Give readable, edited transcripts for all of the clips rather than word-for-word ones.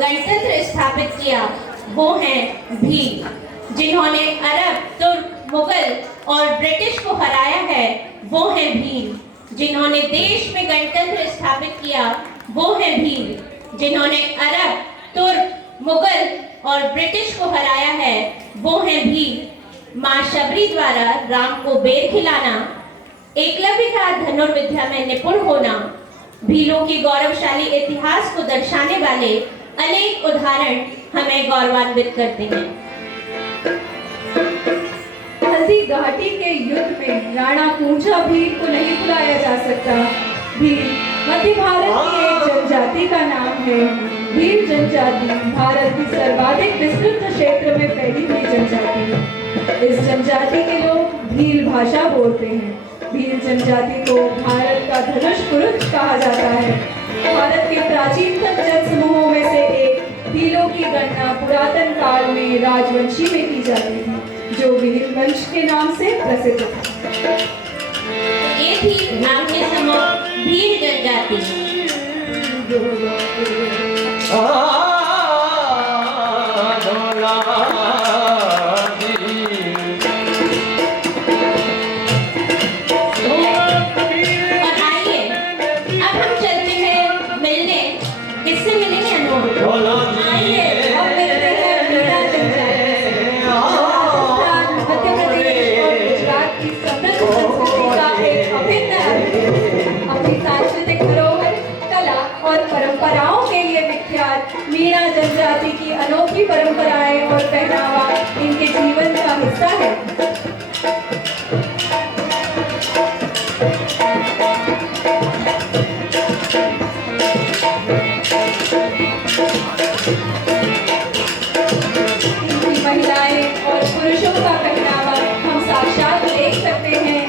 गणतंत्र स्थापित किया वो हैं भील। जिन्होंने अरब, तुर्क, मुगल और ब्रिटिश को हराया है वो हैं भील। जिन्होंने देश में गणतंत्र स्थापित किया वो हैं भील। जिन्होंने अरब, तुर्क, मुगल और ब्रिटिश को हराया है वो हैं भील। मां शबरी द्वारा राम को बेर खिलाना, एकलव्य का धनुर्विद्या में निपुण होना, भीलों की गौरवशाली इतिहास को दर्शाने वाले अनेक उदाहरण हमें गौरवान्वित करते हैं। हल्दी घाटी के युद्ध में राणा कुंजा भील को नहीं भुलाया जा सकता। भील मध्य भारत की एक जनजाति का नाम है। भील जनजाति भारत की सर्वाधिक विस्तृत क्षेत्र में फैली हुई जनजाति है। इस जनजाति के लोग भील भाषा बोलते हैं। भील जनजाति को भारत का धनुष पुरुष कहा जाता है। भारत के प्राचीनतम जनसमूहों में से एक भीलों की गणना पुरातन काल में राजवंशी में की जाती थी, जो भील वंश के नाम से प्रसिद्ध था। ये थी आपके समूह भील जनजाति। परंपराओं के लिए विख्यात मीणा जनजाति की अनोखी परंपराएं और पहनावा इनके जीवन का हिस्सा है। इनकी महिलाएं और पुरुषों का पहनावा हम साक्षात देख सकते हैं।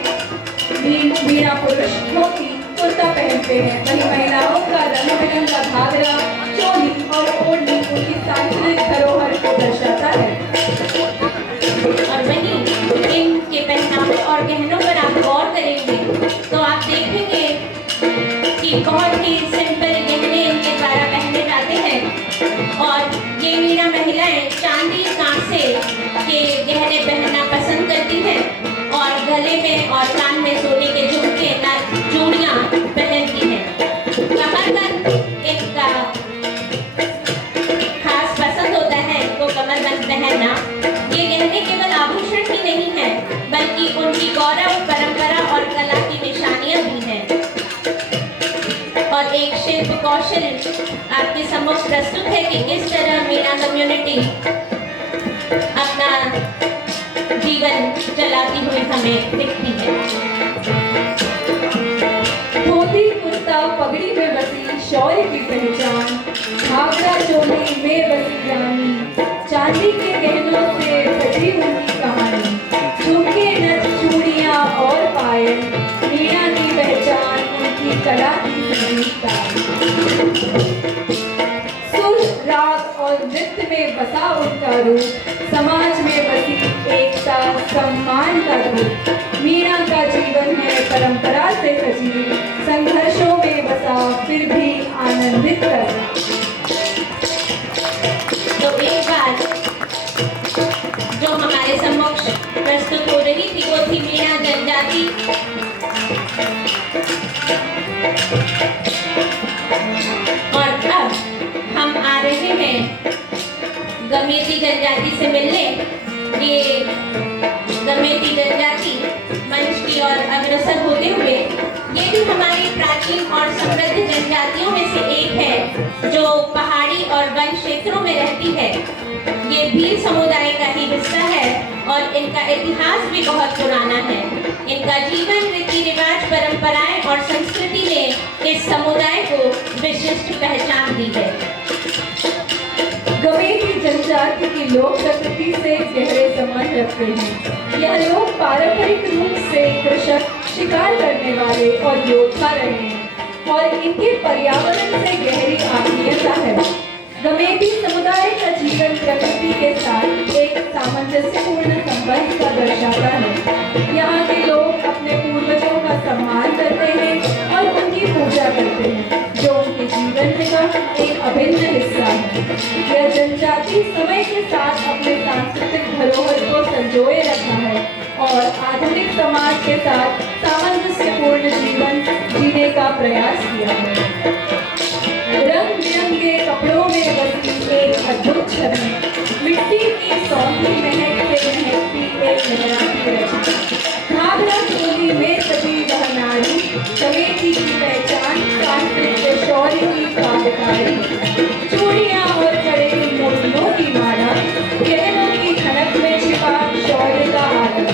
मीणा पुरुष धोती कुर्ता पहनते हैं, वही महिलाओं का रंग बिरंगा घाघरा, चोली और ओढ़नी उनकी सांस्कृतिक धरोहर को दर्शाता है। और वहीं इनके पहनावे और गहनों पर आप गौर करेंगे तो आप देखेंगे कि बहुत ही सिंपल गहने इनके द्वारा पहने जाते हैं। और ये मीणा महिलाएं चांदी, कांसे के गहने पहनना पसंद करती हैं और गले में और कान में सोने के झुमके, चूड़ियां पहनती हैं। कमरबंद इनका खास पसंद होता है इनको कमरबंद पहनना। ये गहने केवल आभूषण ही नहीं है बल्कि उनकी गौरव, परंपरा और कला की निशानियां भी हैं। और एक शिल्प कौशल आपके सम्मुख प्रस्तुत है कि किस तरह मीणा कम्युनिटी अपना जीवन चलाती हुई हमें दिखती है। धोती कुर्ता पगड़ी में बसी शौर्य की पहचान, घाघरा चोली में बसी रानी, चांदी के गहनों से सजी उनकी कहानी, झुमके, नथ, चूड़ियां और पायल, मीणा की पहचान उनकी कला की विविधता। सुर, राग और नृत्य में बसा उनका रूप, समाज में बसी एकता, सम्मान का रूप। मीणा का जीवन है परंपरा से सजी, संघर्षों में बसा फिर भी आनंदित करना। तो एक बात जो हमारे समक्ष प्रस्तुत हो रही थी वो थी मीणा जनजाति। और अब हम आ रहे हैं गमेती जनजाति से मिलने। ये गमेती जनजाति मंच की ओर अग्रसर होते हुए ये भी हमारी प्राचीन और समृद्ध जनजातियों में से एक है जो पहाड़ी और वन क्षेत्रों में रहती है। ये भील समुदाय का ही हिस्सा है और इनका इतिहास भी बहुत पुराना है। इनका जीवन, रीति रिवाज, परंपराएं और संस्कृति ने इस समुदाय को विशिष्ट पहचान दी है। गमेती जनजाति की लोक प्रकृति से गहरे संबंध रखते हैं। यह लोग पारंपरिक रूप से कृषक, शिकार करने वाले और योद्धा रहे हैं और इनके पर्यावरण से गहरी आत्मीयता है। गमेती समुदाय का जीवन प्रकृति के साथ एक सामंजस्यपूर्ण संबंध का दर्शाता है। यहाँ के लोग अपने पूर्वजों का सम्मान करते हैं और उनकी पूजा करते हैं, जो उनके जीवन का एक अभिन्न हिस्सा है। यह जनजाति समय के साथ अपने सांस्कृतिक धरोहर को संजोए रखा है और आधुनिक समाज के साथ सामंजस्यपूर्ण जीवन जीने का प्रयास किया है। रंग बिरंगे कपड़ों में बसी एक अद्भुत छवि, मिट्टी की सौंधी महक से महकती एक लहराती रचना। घाघरा चोली में सजी वह नारी, समेती की पहचान, सांस्कृतिक शौर्य की काव्यकारी। चूड़ियां और कड़े मोतियों की माला, गहनों की खनक में छिपा शौर्य का आलम।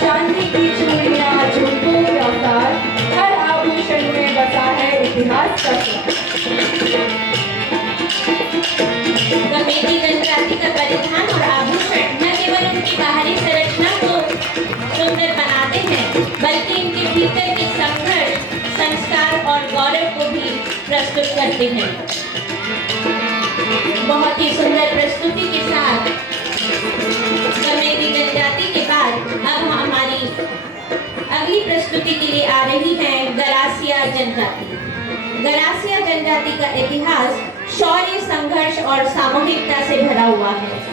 चांदी की चूड़ियां, झुमकों का सार, हर आभूषण में बसा है इतिहास का सार। गमेती जनजाति का परिधान और आभूषण न केवल उनकी बाहरी संरचना को सुंदर बनाते हैं, बल्कि इनके भीतर के संघर्ष, संस्कार और गौरव को भी प्रस्तुत करते हैं। बहुत ही सुंदर प्रस्तुति के साथ गमेती जनजाति के बाद अब हमारी अगली प्रस्तुति के लिए आ रही है गरासिया जनजाति। गरासिया जनजाति का इतिहास शौर्य, संघर्ष और सामूहिकता से भरा हुआ है।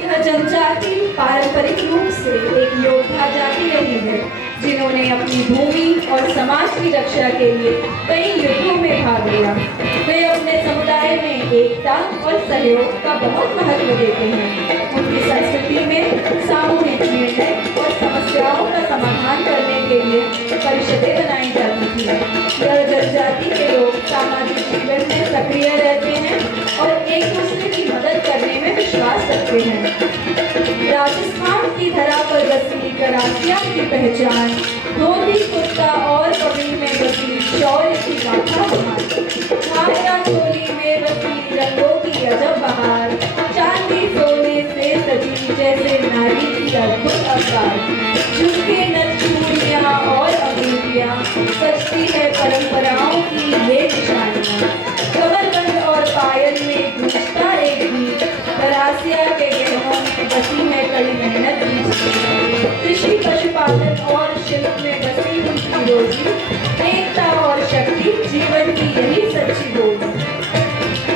यह जनजाति पारंपरिक रूप से एक योद्धा जाति रही है, जिन्होंने अपनी भूमि और समाज की रक्षा के लिए कई युद्धों में भाग लिया। वे अपने समुदाय में एकता और सहयोग का बहुत महत्व देते हैं। उनकी संस्कृति में सामूहिक निर्णय और समस्याओं का समाधान करने के लिए परिषदें बनाई जाती थी। यह जनजाति के लोग सामाजिक जीवन में सक्रिय रहते हैं और एक दूसरे की मदद करने में विश्वास रखते हैं। राजस्थान की धरा पर बसी गरासिया की पहचान धोती, कुर्ता और कमीज में बसी शौर्य की गाथा बहार। घाघरा चोली में बसी रंगों की अजब बहार, चांदी सोने से सजी जैसे नारी की अद्भुत अवतार। झुमके, नथ, चूड़ियां और अंगूठियां सजती है परंपराओं की ये निशानियां। कमरबंद और पायल में गूंजता एक गीत, गरासिया के गहनों में बसी है कड़ी मेहनत की। कृषि, पशुपालन और शिल्प में बसी उनकी रोजी